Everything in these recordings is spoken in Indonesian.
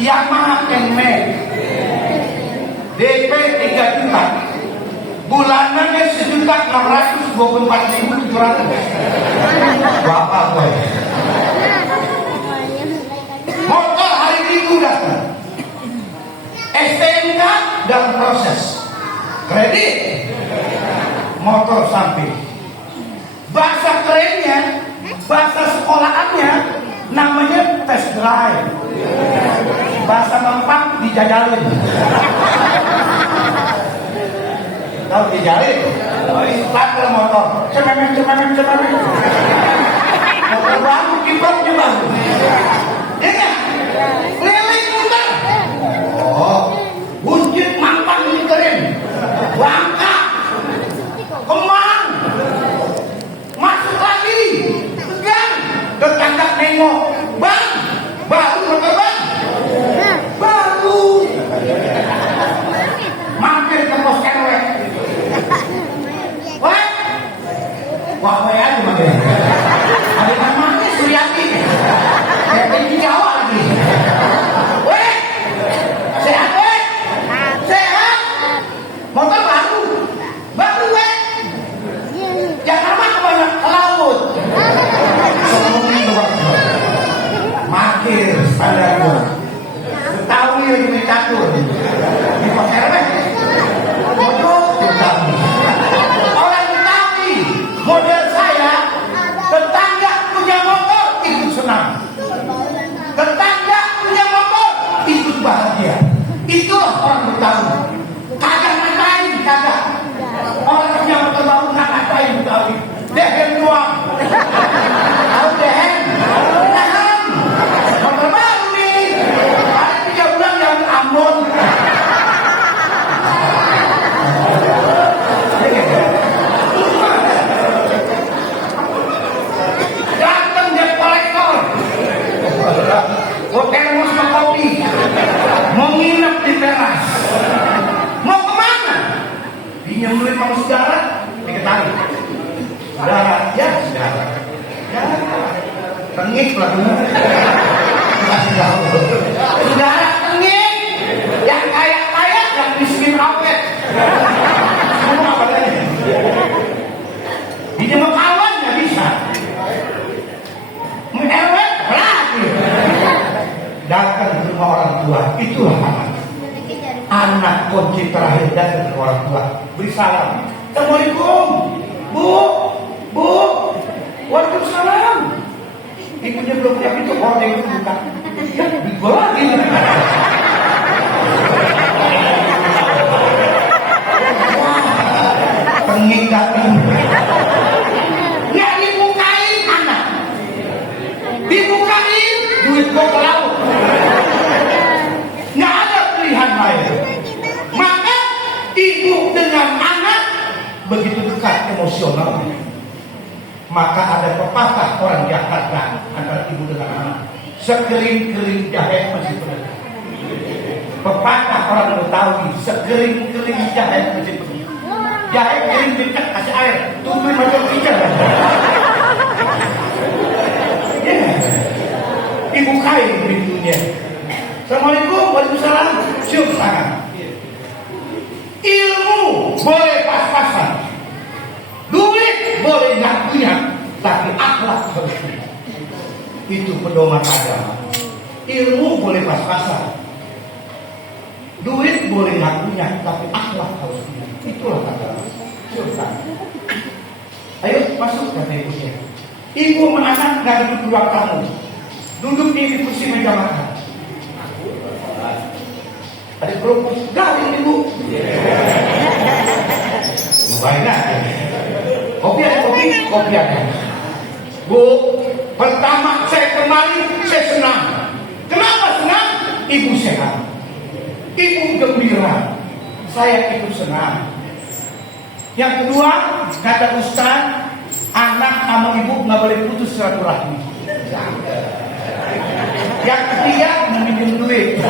Yamaha Kenmax, DP 3 juta, bulanannya 1.624.700. Bapak boy. Motor hari Minggu datang, STNK dalam proses, kredit, motor samping. Bahasa kerennya, bahasa sekolahannya namanya test drive. Bahasa gampang dijajalin. Tahu dijajalin? Starter motor, cememen. Motor baru, kibarnya baru. Ya kan? Keliling muter. Oh, buncit mampang ini keren. Bangka, Kemang, masuk lagi, tegang, tetangga nengok, bang, baru motor bang, baru, mampir ke pos RW, wah aja mampir, ada namanya Suryati, kayak di Jawa lagi, sehat, motor baru, Jakarta kemana? Ke laut. Makir standar gua. Betawi lagi main catur di pos RW. Bodoh Betawi. Orang Betawi, model saya, tetangga punya motor ikut senang, tetangga punya motor ikut bahagia. Itulah orang Betawi. Kagak ngatain, kagak. Orang punya motor baru ngatain Betawi. Dehen doang. Tahu dehen? Dehen. Motor baru nih. Ada 3 bulan yang Ambon. Datang dia kolektor. Hotel mau kopi. Mau nginep di teras. Mau kemana? Pinjam duit sama saudara, diketahui. Saudara, ya saudara. Ya, tengik lah dulu. Masih jauh. Saudara tengik, yang kaya-kaya, yang miskin rawet. Kamu apa lagi? Pinjam sama kawan nggak bisa. Merewet berarti. Datang ke rumah orang tua, itulah anak kunci terakhir datang ke orang tua, beri salam. Assalamualaikum, bu, waalaikumsalam. Ibunya belum siap itu orang yang buka. Ya, gue lagi. Pengikat. Nggak dibukain anak, dibukain duit gue ke laut. Nggak ada pilihan lain. Maka ibu dengan anak begitu dekat emosional. Maka ada pepatah orang Jakarta antara ibu dengan anak, sekering-kering jahe masih benar. Pepatah orang Betawi, sekering-kering jahe masih benar. Jahe kering dekat kasih air, tumbuh macam hijau. Ibu kain pintunya. Assalamualaikum, waalaikumsalam. Cium tangan. Ilmu boleh pas-pasan, duit boleh nggak punya, tapi akhlak harus punya. Itu pedoman agama. Ilmu boleh pas-pasan, duit boleh nggak punya, tapi akhlak harus punya. Itulah agama. Cium tangan. Ayo masuk kata ibunya. Ibu sama anak nggak duduk di ruang tamu, duduk di kursi meja makan. Ada kerupuk, garing ibu. Baik aja. Kopi ada. Bu, pertama saya kemari, saya senang. Kenapa senang? Ibu sehat, ibu gembira, saya ikut senang. Yang kedua, kata Ustaz, anak sama ibu nggak boleh putus silaturahmi. Yang ketiga, meminjam duit.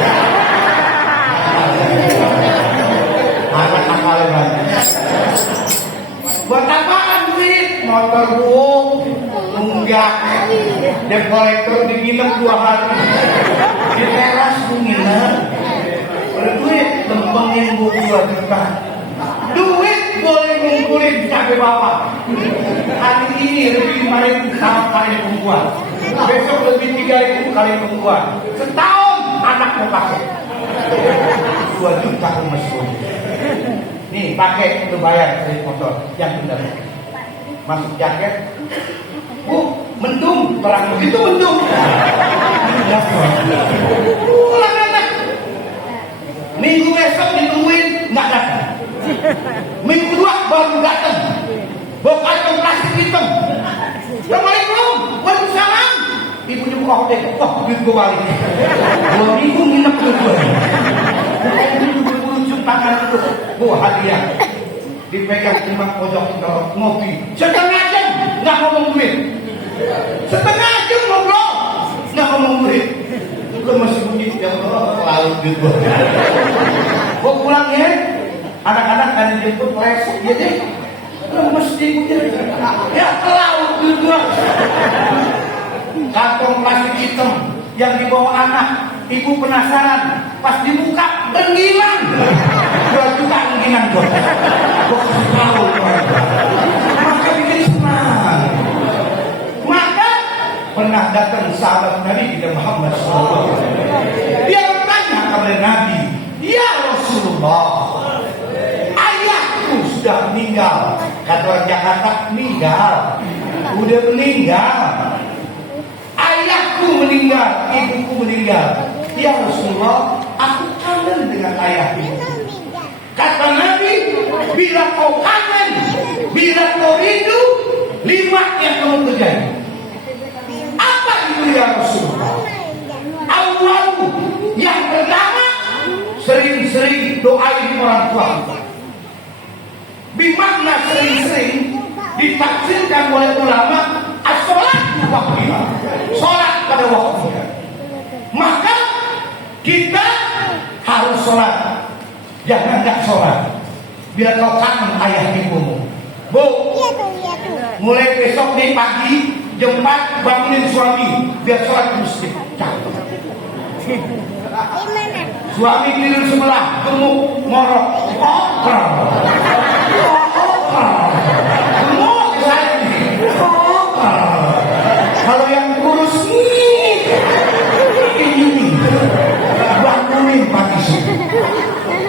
Anak akalnya banyak. Buat apaan duit? Motor bu, enggak. Dep kolektor diminum 2 hari. Di teras aku nginep. Duit lempengin buku 2 juta. Duit boleh ngumpulin sampai bapak. Hari ini lebih 5.000 kali pembuat. Besok lebih 3.000 kali pembuat. Setahun anak mau pakai 2 juta emas. Nih pakai untuk bayar kredit motor yang benar. Masuk jaket. Mendung barang begitu mendung. Pulang anak. Minggu besok ditungguin nggak datang. Minggu 2 baru datang. Bawa kantong plastik hitam. Assalamualaikum, waalaikumsalam. Ibunya buka hotel. Wah, duit gue balik. 2 minggu nginep ke gue. Itu berujung tangan itu. Hadiah. Dipegang cuma pojok ngopi. Setengah jam nggak ngomong duit. Setengah jam ngobrol nggak ngomong duit. Gue masih begitu ya Allah, lalu duit gue. Gue pulang ya. Anak-anak ada jemput lesek ya deh. Lo mesti ya laut juga. Kantong plastik hitam yang dibawa anak. Ibu penasaran, pas dibuka denggilan. 2 juta denggilan gue. Gue kasih tahu maka bikin senang. Maka pernah datang sahabat Nabi kita Muhammad SAW. Dia bertanya kepada Nabi, ya Rasulullah, ayahku sudah meninggal. Kata orang Jakarta, meninggal. Udah meninggal. Ayahku meninggal, ibuku meninggal. Ya Rasulullah, aku kangen dengan ayahku. Kata Nabi, bila kau kangen, bila kau rindu, 5 yang kamu kerjain. Apa itu ya Rasulullah? Awal yang pertama, sering-sering doain orang tua. Bimakna sering-sering ditafsirkan oleh ulama as-sholat waktunya, sholat pada waktunya. Maka kita harus sholat, jangan nggak sholat. Biar kau kangen ayah ibumu. Bu, mulai besok nih pagi jam 4 bangunin suami biar sholat di masjid. Suami tidur sebelah, gemuk, ngorok, gemuk saya ini. Kalau yang kurus ini bangunin pagi subuh.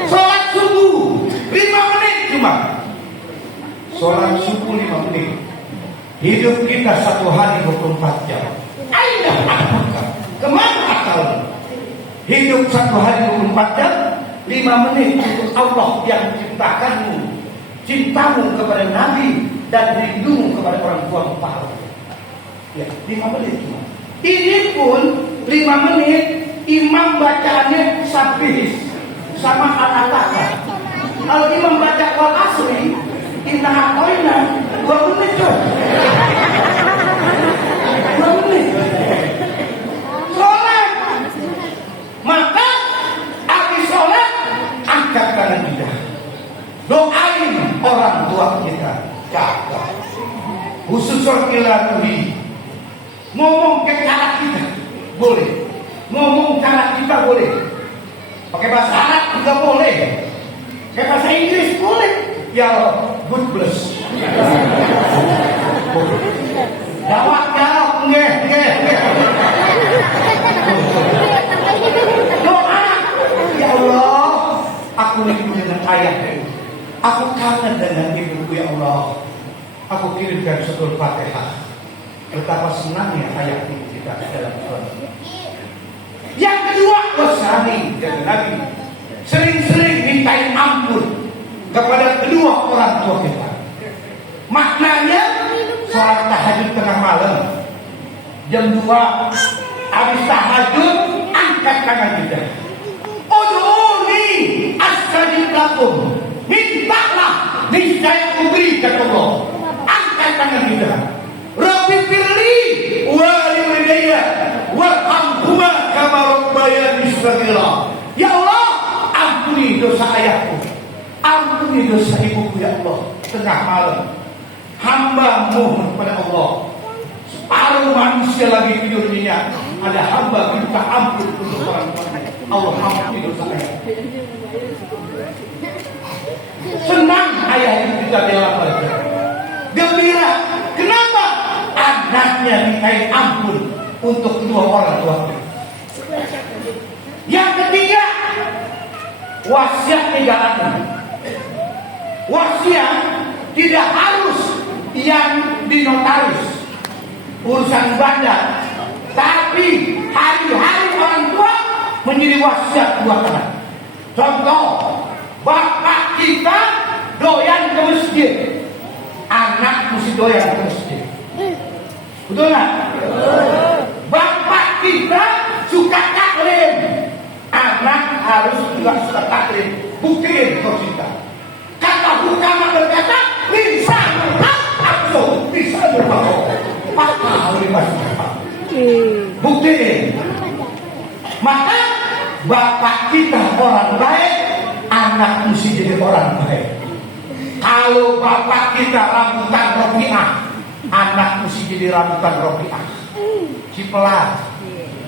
Sholat subuh 5 menit cuma. Sholat subuh 5 menit. Hidup kita 1 hari 24 jam. Aina akal. Kemana akal? Hidup 1 hari 24 jam, 5 menit untuk Allah yang menciptakanmu. Cintamu kepada Nabi dan rindumu kepada orang tua bapak. Ya, 5 menit cuma. Ini pun 5 menit imam bacaannya sabih sama al-ataka. Kalau imam baca wal asri, inna aqaina 2 menit coy. 2 menit. Sholat. Maka habis sholat angkat tangan kita. Doain orang tua kita. Jaga. Khusus ilahi. Ngomong ke cara kita boleh. Ngomong cara kita boleh. Pakai bahasa Arab juga boleh. Pakai bahasa Inggris boleh. Ya God bless. Jawab nggak. Doa. Ya Allah, aku rindu dengan ayahku. Aku kangen dengan ibuku ya Allah. Aku kirimkan surah Fatihah. Betapa senangnya ayah ibu kita dalam surga. Yang kedua, wasani dan Nabi sering-sering mintain ampun kepada kedua orang tua kita. Maknanya sholat tahajud tengah malam jam 2 habis tahajud angkat tangan kita. Ud'uni astajib lakum. Mintalah niscaya kuberi kata Allah. Angkat tangan kita. Rabbi firli walidayya warhamhuma kama rabbayani shaghira. Ya Allah, ampuni dosa ayahku, ampuni dosa ibuku ya Allah. Tengah malam hamba mohon kepada Allah, separuh manusia lagi tidur nyenyak, ada hamba minta ampun untuk orang tua. Allah ampuni dosa saya. Senang ayah itu kita dalam wajah. Gembira. Kenapa? Anaknya mintain ampun untuk kedua orang tua. Yang ketiga, wasiat negara. Wasiat tidak harus yang dinotaris, urusan bandar, tapi hari-hari orang tua menjadi wasiat buat anak. Contoh, bapak kita doyan ke masjid, anak mesti doyan ke masjid. Betul nggak? Bapak kita suka taklim, anak harus juga suka taklim. Buktiin kau cinta. Kata Hukama berkata, lisan aku bisa berbohong. Apa lima buktiin. Maka bapak kita orang baik, anak mesti jadi orang baik. Kalau bapak kita rambutan Robiah, anak mesti jadi rambutan Robiah. Cipelat,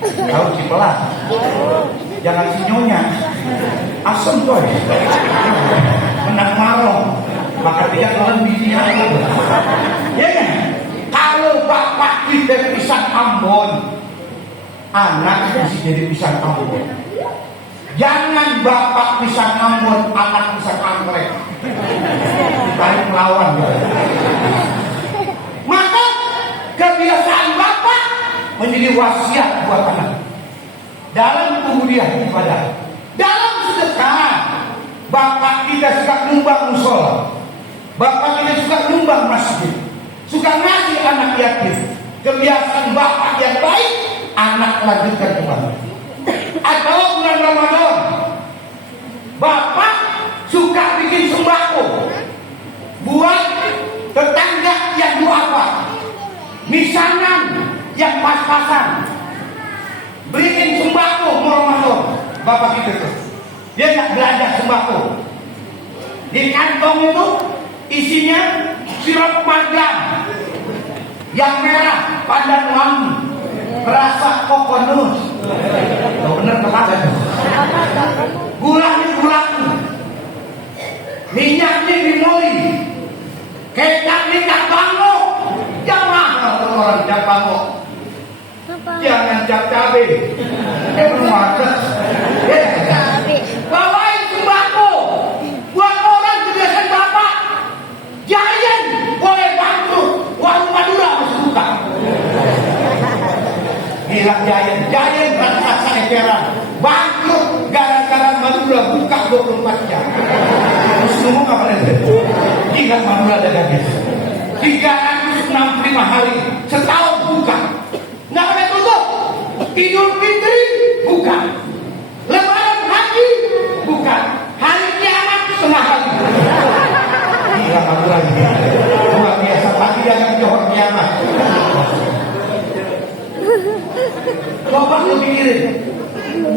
tahu cipelat? Jangan sinyonya, asem coy. Menang marong, maka tidak lebih dia. Ya kan? Kalau bapak kita pisang Ambon, anak mesti jadi pisang Ambon. Jangan bapak pisang Ambon, anak pisang anggrek. Ditarik melawan. Maka kebiasaan bapak menjadi wasiat buat anak. Dalam kemudian ibadah, dalam sedekah, bapak kita suka nyumbang musola, bapak kita suka nyumbang masjid, suka ngasih anak yatim. Kebiasaan bapak yang baik, anak lanjutkan kembali. Atau bulan Ramadan, bapak suka bikin sembako buat tetangga yang duafa, misanan yang pas-pasan, beliin sembako Ramadan. Bapak kita tuh, dia nggak belanja sembako. Di kantong itu isinya sirup pandan yang merah, pandan wangi, rasa kokonus. Oh, bener kemana tuh? Gulanya gula, minyaknya dimoli, kecapnya cabango. Yang mahal orang cabango. Jangan cap cabe. Emang market. Bawain sembako buat orang kebiasaan bapak. Giant boleh bangkrut, warung Madura masih buka. Gila Giant rasa eceran bangkrut gara-gara Madura buka 24 jam. Terus ngomong apa nih? Gila Madura ada gagal. 365 hari setahun buka. Nggak boleh tutup. Idul Fitri buka, Lebaran Haji buka, hari kiamat setengah hari. Gila kamu lagi. Luar biasa pagi jangan johor kiamat. Coba lu pikirin,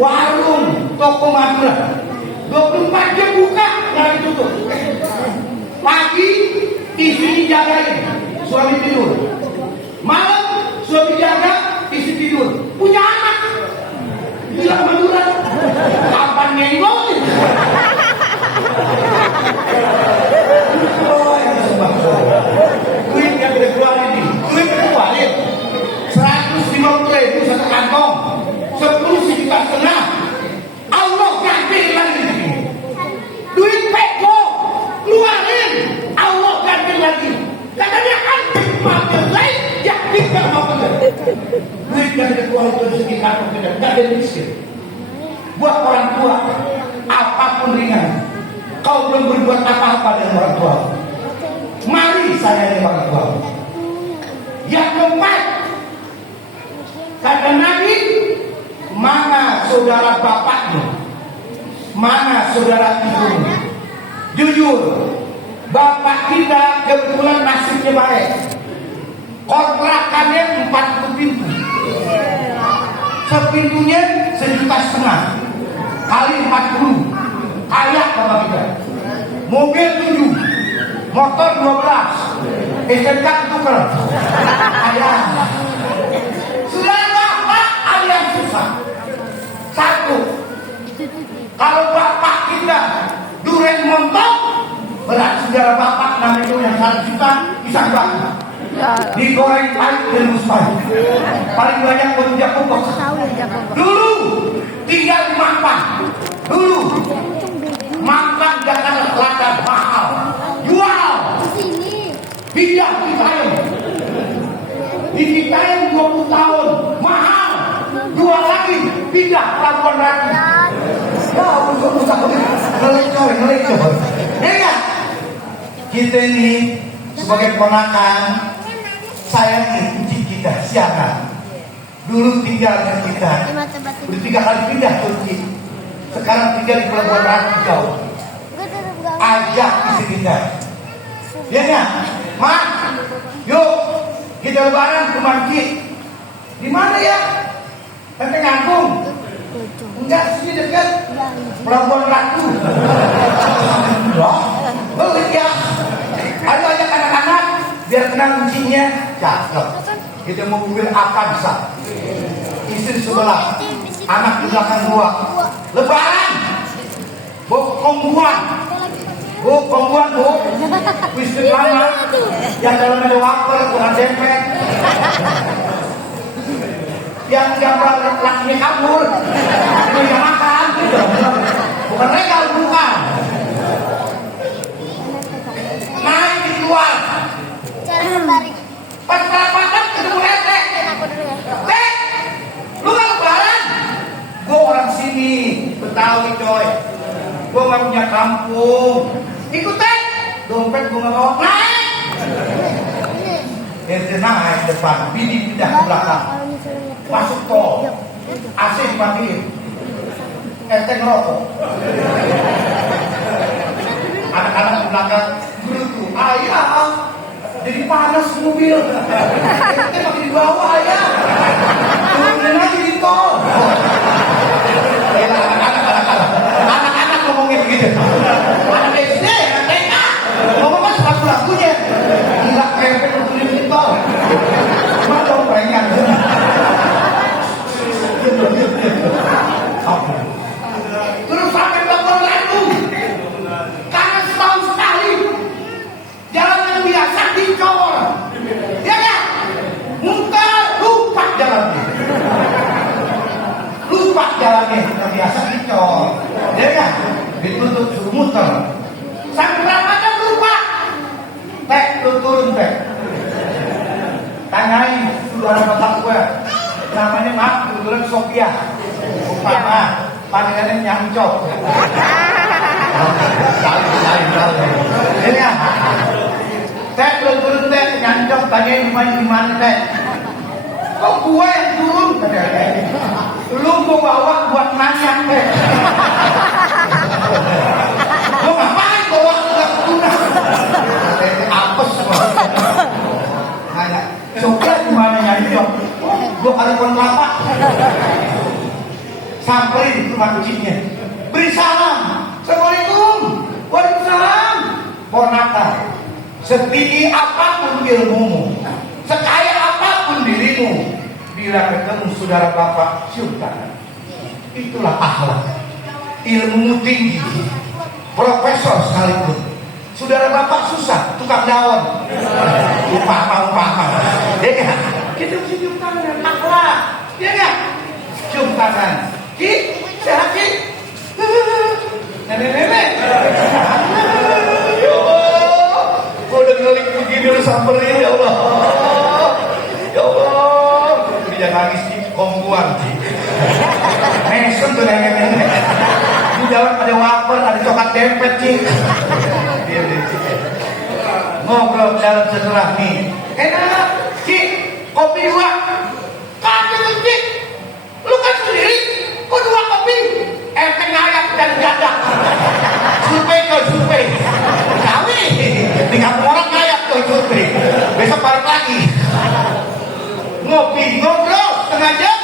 warung toko Madura 24 jam buka, nggak ditutup. Pagi istri jagain, suami tidur. Malam suami jaga, istri tidur. Punya anak. Gila Madura. Kapan nengok? Oh, yang sembako. Duit yang kita keluarin nih. Duit kita keluarin 150.000 satu kantong, 10 juta setengah. Allah ganti lagi. Duit peko keluarin, Allah ganti lagi. Katanya kan makin lain yang tidak mau benar. Duit yang kita keluarin itu segi kantong kita tidak ada miskin. Buat orang tua, apapun ringan. Kau belum berbuat apa-apa dengan orang tua. Mari sayangi orang tua. Yang keempat, kata Nabi, mana saudara bapakmu, mana saudara ibumu. Jujur, bapak kita kebetulan nasibnya baik. Kontrakannya 40 pintu. Sepintunya 1,5 juta kali 40. Kaya bapak kita. Mobil 7, motor 12, STNK tukar. Kaya. Saudara bapak alias Kalau bapak kita durian montok, berarti saudara bapak namanya yang 1 juta pisang batu. Digoreng pahit dan mustahil. Paling banyak berujak pokok. Dulu tinggal di Mampang. Dulu Mampang Jakarta Selatan mahal. Jual. Pindah di Citayam. Di Citayam 20 tahun mahal. Jual lagi pindah Pelabuhan Ratu. Ngelecoy. Ya, kita ini sebagai ponakan sayangi kucing kita siangan. Dulu tinggal dengan kita, udah 3 kali pindah Turki. Sekarang tinggal di Pelabuhan Ratu jauh. Ajak istri kita. Ya nggak? Mas, yuk kita lebaran ke Manci. Di mana ya? Tenteng Agung. Enggak, sini dekat Pelabuhan Ratu. Oh ya. Ayo ajak anak-anak biar kenal kucingnya. Cakep. Kita mau mobil apa bisa? Istri sebelah, anak di belakang 2. Lebaran. Kongguan. Kongguan bu. Biskuit lama. Yang dalam ada wafer, kurang dempet. Yang gambar lakinya kabur. Itu yang makan. Bukan regal, bukan. Naik dijual. Pas perapatan ketemu Tek. Tek, lu gak lebaran? Gue orang sini, Betawi coy. Gue gak punya kampung. Ikut Tek. Dompet gue gak bawa. Naik. Ente naik depan, bini pindah ke belakang. Masuk tol. AC dimatiin. Ente ngerokok. Anak-anak di belakang berutu, ayah jadi panas mobil. Ente makin di bawah ayah. Turunin lagi di tol. Anak-anak ngomongin begitu. Anak SD, anak TK ngomong kan lagu-lagunya. Gila kepek turunin di tol. Cuma dong pengen. Terus sampai Pelabuhan Ratu. Karena setahun sekali jalan yang biasa dicor. Ya kan? Muka lupa jalannya. Lupa jalannya yang biasa dicor. Ya kan? Ditutup suruh muter. Sampai perapatan lupa. Tek, lu turun Tek. Tanyain saudara bapak gue. Namanya maaf, kebetulan Sophia. Upama, panggilannya Nyancok. Ini ya. Tek, lu turun Tek, Nyancok. Tanyain rumahnya di mana Tek. Kok gue yang turun? Lu mau bawa buat nanya Tek. Lu ngapain bawa ke tuna? Apes nanya, Sophia di mana Nyancok? Gue ada pohon kelapa. Sampai rumah kucingnya. Beri salam. Assalamualaikum. Waalaikumsalam. Ponakan, setinggi apapun ilmumu, sekaya apapun dirimu, bila ketemu saudara bapak cium tangan. Itulah akhlak. Ilmumu tinggi, profesor sekalipun, saudara bapak susah, tukang daun. Upama. Ya kan? Kita mesti cium tangan, akhlak. Ya kan? Cium tangan. Ki, sehat Ki. Nenek. Ya Allah, gue udah ngelik begini lu samperin ya Allah. Ya Allah, dia nangis Ki, kongguan Ki. Mesen tuh nenek. Di jalan ada wafer, ada coklat dempet Ki. Ngobrol dalam silaturahmi. Enak Ki, kopi 2. Kaki tuh Ki, lu kan sendiri, kok 2 kopi? Ente ngayak dan jadak. Survei. Kami 30 orang ngayak tuh survei. Besok balik lagi. Ngobrol setengah jam.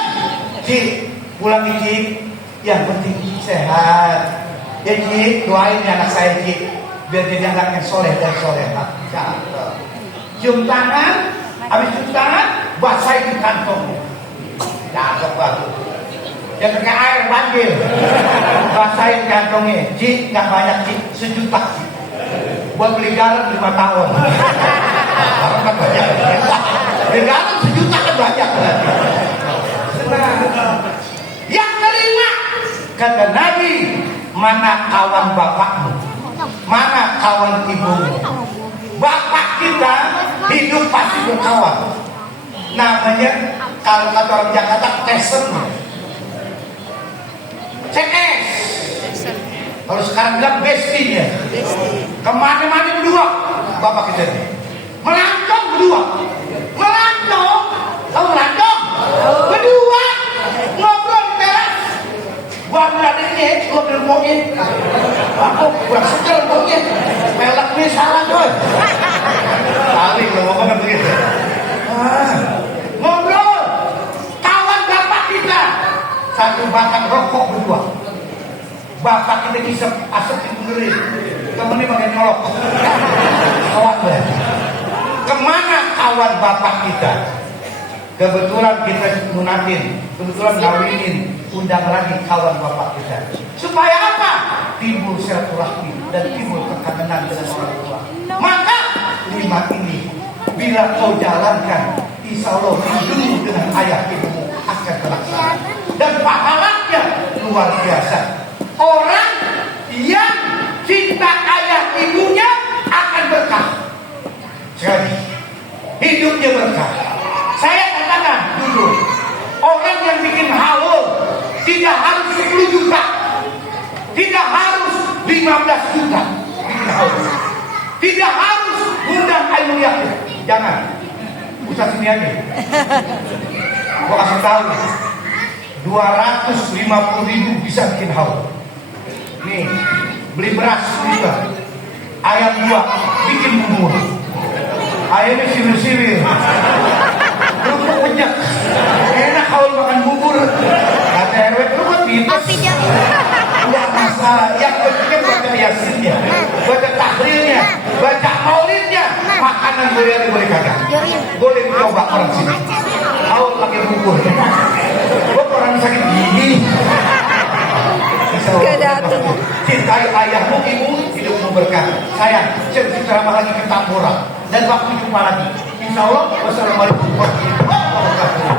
Ci, pulang Ci. Yang penting sehat. Ya Ci, doain ya anak saya Ci, biar jadi anak yang soleh dan solehah. Cium tangan, habis cium tangan, basahin kantong. Cakep banget. yang kayak air banjir. Basahin kantongnya, Ci, nggak banyak Ci, 1 juta Ci. Buat beli garam 5 tahun. Garam kan banyak. Beli garam 1 juta kan banyak. Yang kelima, kata Nabi, mana kawan bapakmu, mana kawan ibumu. Bapak kita hidup pasti berkawan. Namanya kalau kata orang Jakarta tesen. CS. Kalau sekarang bilang bestinya. Kemana-mana berdua bapak kita ini. Melancong berdua. Melancong. Kamu melancong? Berdua. Ngobrol di teras. Gua berada ini, gua bermongin. Aku gua setel mongin. Melak nih salah coy. Kali kalau ngomong kan begitu. Ngobrol. Kawan bapak kita. Satu batang rokok berdua. Bapak kita kisah asap dibenerin. Temennya pakai nyolok. Kawan gue. Kemana kawan bapak kita? Kebetulan kita munatin, kebetulan ngawinin, undang lagi kawan bapak kita. Supaya apa? Timbul silaturahmi dan timbul kekangenan dengan orang tua. Maka 5 ini bila kau jalankan, insya Allah hidup dengan ayah ibumu akan terlaksana. Dan pahalanya luar biasa. Orang yang cinta ayah ibunya akan berkah. Sekali, hidupnya berkah. Saya katakan dulu, orang yang bikin haul tidak harus 10 juta, tidak harus 15 juta bikin haul, tidak harus undang Ainul Yakin. Jangan, usah sini aja. Gua kasih tahu, 250.000 bisa bikin haul. Nih, beli beras 1 liter, ayam 2, bikin bubur. Ayamnya siwir-siwir, kerupuk pejak, enak kalau makan bubur. Kata RW, lu buat bibas. Enggak masalah, yang penting baca yasinnya, baca tahrilnya, baca maulidnya. Makanan boleh kagak? Boleh coba orang sini. Haul pakai bubur. Gua orang sakit gigi. Cintai ayahmu, ibu, hidupmu berkah. Sayang, ceramah lagi ke Tambora dan waktu jumpa lagi. Insya Allah, wassalamualaikum warahmatullahi wabarakatuh.